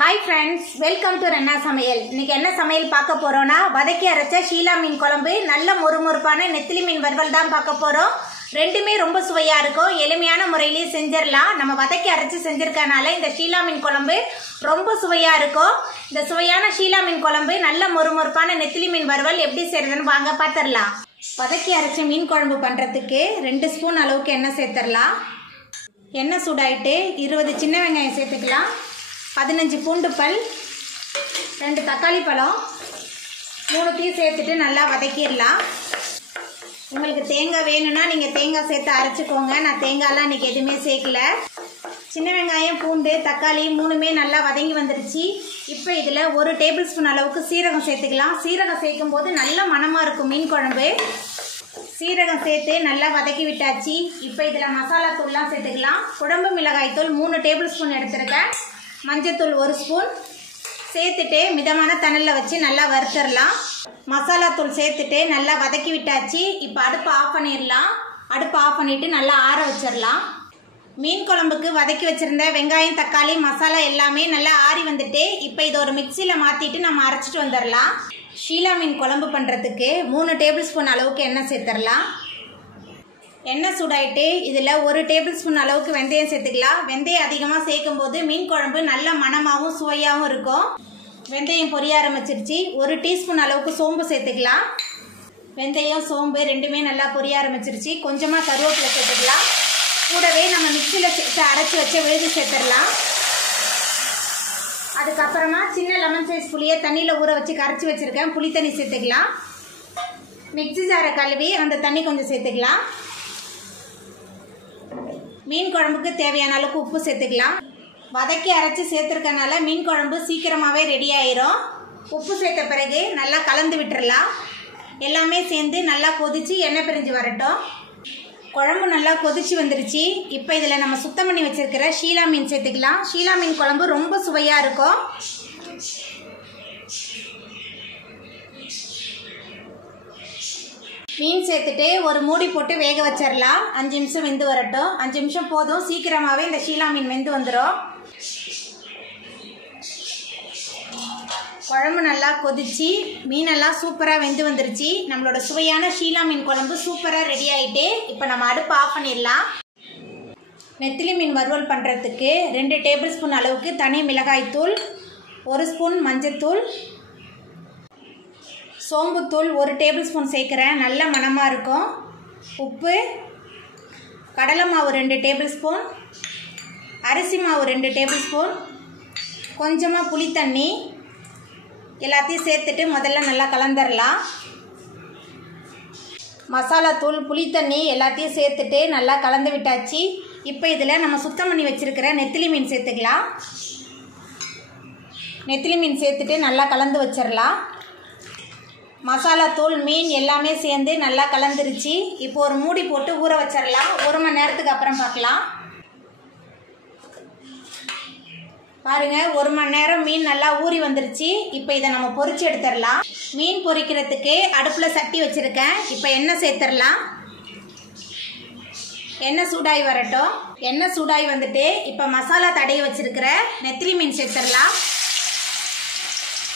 Hi friends, welcome to Renna Samayal. இன்னைக்கு என்ன சமையல் பார்க்க போறோம்னா வதக்கி அரைச்ச ஷீலா மீன் குழம்பு நல்ல மொறுமொறுப்பான நெத்திலி மீன் வறுவல் தான் பார்க்க போறோம். ரெண்டுமே ரொம்ப சுவையா இருக்கும். எளிமையான முறையிலே செஞ்சிரலாம். நம்ம வதக்கி அரைச்சு செஞ்சிருக்கனால இந்த ஷீலா மீன் குழம்பு ரொம்ப சுவையா இருக்கும். இந்த சுவையான ஷீலா மீன் குழம்பு நல்ல மொறுமொறுப்பான நெத்திலி மீன் வறுவல் எப்படி செய்யறதுன்னு வாங்க பாத்துறலாம். வதக்கி அரைச்ச மீன் குழம்பு பண்றதுக்கு 2 ஸ்பூன் அளவுக்கு எண்ணெய் சேர்த்துறலாம். எண்ணெய் சூடாயிட்டு 20 சின்ன வெங்காயம் சேர்த்துக்கலாம். 15 பூண்டு பல், 2 தக்காளி பழம், 3 தீ சேர்த்துட்டு நல்லா வதக்கிடலாம். உங்களுக்கு தேங்காய் வேணும்னா நீங்கள் தேங்காய் சேர்த்து அரைச்சிக்கோங்க. நான் தேங்காயெலாம் இன்றைக்கி எதுவுமே சேர்க்கல. சின்ன வெங்காயம், பூண்டு, தக்காளி 3மே நல்லா வதங்கி வந்துருச்சு. இப்போ இதில் 1 டேபிள் ஸ்பூன் அளவுக்கு சீரகம் சேர்த்துக்கலாம். சீரகம் சேர்க்கும் போது நல்ல மணமாக இருக்கும் மீன் குழம்பு. சீரகம் சேர்த்து நல்லா வதக்கி விட்டாச்சு. இப்போ இதில் மசாலா தூள்லாம் சேர்த்துக்கலாம். குழம்பு மிளகாய் தூள் 3 டேபிள் ஸ்பூன் எடுத்துருக்கேன். மஞ்சத்தூள் 1 ஸ்பூன் சேர்த்துட்டு மிதமான தணலில் வச்சு நல்லா வறுத்துடலாம். மசாலா தூள் சேர்த்துட்டு நல்லா வதக்கி விட்டாச்சு. இப்போ அடுப்பு ஆஃப் பண்ணிடலாம். அடுப்பு ஆஃப் பண்ணிவிட்டு நல்லா ஆற வச்சிடலாம். மீன் குழம்புக்கு வதக்கி வச்சுருந்த வெங்காயம், தக்காளி, மசாலா எல்லாமே நல்லா ஆறி வந்துட்டு இப்போ இதை ஒரு மிக்சியில் மாற்றிட்டு நம்ம அரைச்சிட்டு வந்துடலாம். ஷீலா மீன் குழம்பு பண்ணுறதுக்கு 3 டேபிள் ஸ்பூன் அளவுக்கு எண்ணெய் சேர்த்துடலாம். எண்ணெய் சூடாயிட்டு இதில் 1 டேபிள் ஸ்பூன் அளவுக்கு வெந்தயம் சேர்த்துக்கலாம். வெந்தயம் அதிகமாக சேர்க்கும் போது மீன் குழம்பு நல்ல மணமாகவும் சுவையாகவும் இருக்கும். வெந்தயம் பொரிய ஆரம்பிச்சிருச்சு. 1 டீஸ்பூன் அளவுக்கு சோம்பு சேர்த்துக்கலாம். வெந்தயம், சோம்பு ரெண்டுமே நல்லா பொரிய ஆரம்பிச்சிருச்சு. கொஞ்சமாக கருவேப்பிலை சேர்த்துக்கலாம். கூடவே நம்ம மிக்சியில் சேர்த்து அரைச்சி வச்ச விழுது சேர்த்துடலாம். அதுக்கப்புறமா சின்ன லெமன் சைஸ் புளியை தண்ணியில் ஊற வச்சு கரைச்சி வச்சுருக்கேன். புளி தண்ணி சேர்த்துக்கலாம். மிக்சி ஜாரை கழுவி அந்த தண்ணி கொஞ்சம் சேர்த்துக்கலாம். மீன் குழம்புக்கு தேவையான அளவுக்கு உப்பு சேர்த்துக்கலாம். வதக்கி அரைச்சி சேர்த்துருக்கனால மீன் குழம்பு சீக்கிரமாகவே ரெடி ஆயிரும். உப்பு சேர்த்த பிறகு நல்லா கலந்து விட்டுறலாம். எல்லாமே சேர்ந்து நல்லா கொதித்து எண்ணெய் பிரிஞ்சு வரட்டும். குழம்பு நல்லா கொதிச்சு வந்துருச்சு. இப்போ இதில் நம்ம சுத்தம் பண்ணி வச்சுருக்கிற ஷீலா மீன் சேர்த்துக்கலாம். ஷீலா மீன் குழம்பு ரொம்ப சுவையாக இருக்கும். மீன் சேர்த்துட்டு ஒரு மூடி போட்டு வேக வச்சிடலாம். 5 நிமிஷம் வெந்து வரட்டும். 5 நிமிஷம் போதும். சீக்கிரமாகவே இந்த ஷீலா மீன் வெந்து வந்துடும். குழம்பு நல்லா கொதிச்சு மீனெல்லாம் சூப்பராக வெந்து வந்துருச்சு. நம்மளோட சுவையான ஷீலா மீன் குழம்பு சூப்பராக ரெடி ஆகிட்டு இப்போ நம்ம அடுப்பு ஆஃப் பண்ணிடலாம். நெத்திலி மீன் வறுவல் பண்ணுறதுக்கு 2 டேபிள் ஸ்பூன் அளவுக்கு தனி மிளகாய் தூள், 1 ஸ்பூன் மஞ்சத்தூள், சோம்புத்தூள் 1 டேபிள் ஸ்பூன் சேர்க்குறேன். நல்ல மணமாக இருக்கும். உப்பு, கடலை மாவு 2 டேபிள் ஸ்பூன், அரிசி மாவு 2 டேபிள் ஸ்பூன், கொஞ்சமாக புளி தண்ணி எல்லாத்தையும் சேர்த்துட்டு முதல்ல நல்லா கலந்துடலாம். மசாலா தூள், புளி தண்ணி எல்லாத்தையும் சேர்த்துட்டு நல்லா கலந்து விட்டாச்சு. இப்போ இதில் நம்ம சுத்தம் பண்ணி வச்சுருக்கிற நெத்திலி மீன் சேர்த்துக்கலாம். நெத்திலி மீன் சேர்த்துட்டு நல்லா கலந்து வச்சிடலாம். மசாலா தூள், மீன் எல்லாமே சேர்ந்து நல்லா கலந்துருச்சு. இப்போ ஒரு மூடி போட்டு ஊற வச்சிடலாம். 1 மணி நேரத்துக்கு அப்புறம் பார்க்கலாம். பாருங்க, 1 மணி நேரம் மீன் நல்லா ஊறி வந்துருச்சு. இப்போ இதை நம்ம பொரிச்சு எடுத்துடலாம். மீன் பொரிக்கிறதுக்கு அடுப்பில் சட்டி வச்சுருக்கேன். இப்போ எண்ணெய் சேர்த்துடலாம். எண்ணெய் சூடாகி வரட்டும். எண்ணெய் சூடாகி வந்துட்டு இப்போ மசாலா தடவி வச்சுருக்கிற நெத்திலி மீன் சேர்த்துடலாம்.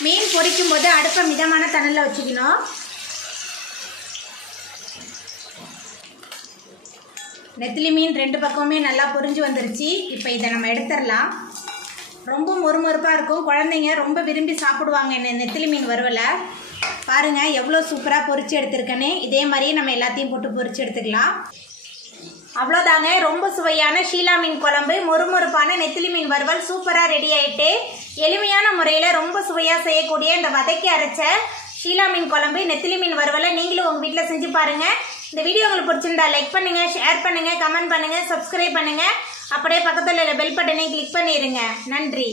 மீன் பொரிக்கும் போது அடுப்பை மிதமான தணலில் வச்சுக்கணும். நெத்திலி மீன் 2 பக்கமுமே நல்லா பொரிஞ்சு வந்துருச்சு. இப்போ இதை நம்ம எடுத்துடலாம். ரொம்ப மொறுமொறுப்பாக இருக்கும். குழந்தைங்க ரொம்ப விரும்பி சாப்பிடுவாங்க இந்த நெத்திலி மீன் வறுவலை. பாருங்கள் எவ்வளோ சூப்பராக பொரிச்சு எடுத்துருக்கேன்னு. இதே மாதிரியே நம்ம எல்லாத்தையும் போட்டு பொரிச்சு எடுத்துக்கலாம். அவ்வளோதாங்க, ரொம்ப சுவையான ஷீலா மீன் குழம்பு, மொறுமொறுப்பான நெத்திலி மீன் வறுவல் சூப்பராக ரெடி ஆகிட்டு எளிமையான முறையில் ரொம்ப சுவையாக செய்யக்கூடிய இந்த வதக்கி அரைச்ச ஷீலா மீன் குழம்பு, நெத்திலி மீன் வறுவலை நீங்களும் உங்கள் வீட்டில் செஞ்சு பாருங்கள். இந்த வீடியோ உங்களுக்கு பிடிச்சிருந்தா லைக் பண்ணுங்கள், ஷேர் பண்ணுங்கள், கமெண்ட் பண்ணுங்கள், சப்ஸ்கிரைப் பண்ணுங்கள். அப்படியே பக்கத்தில் உள்ள பெல் பட்டனை கிளிக் பண்ணிடுங்க. நன்றி.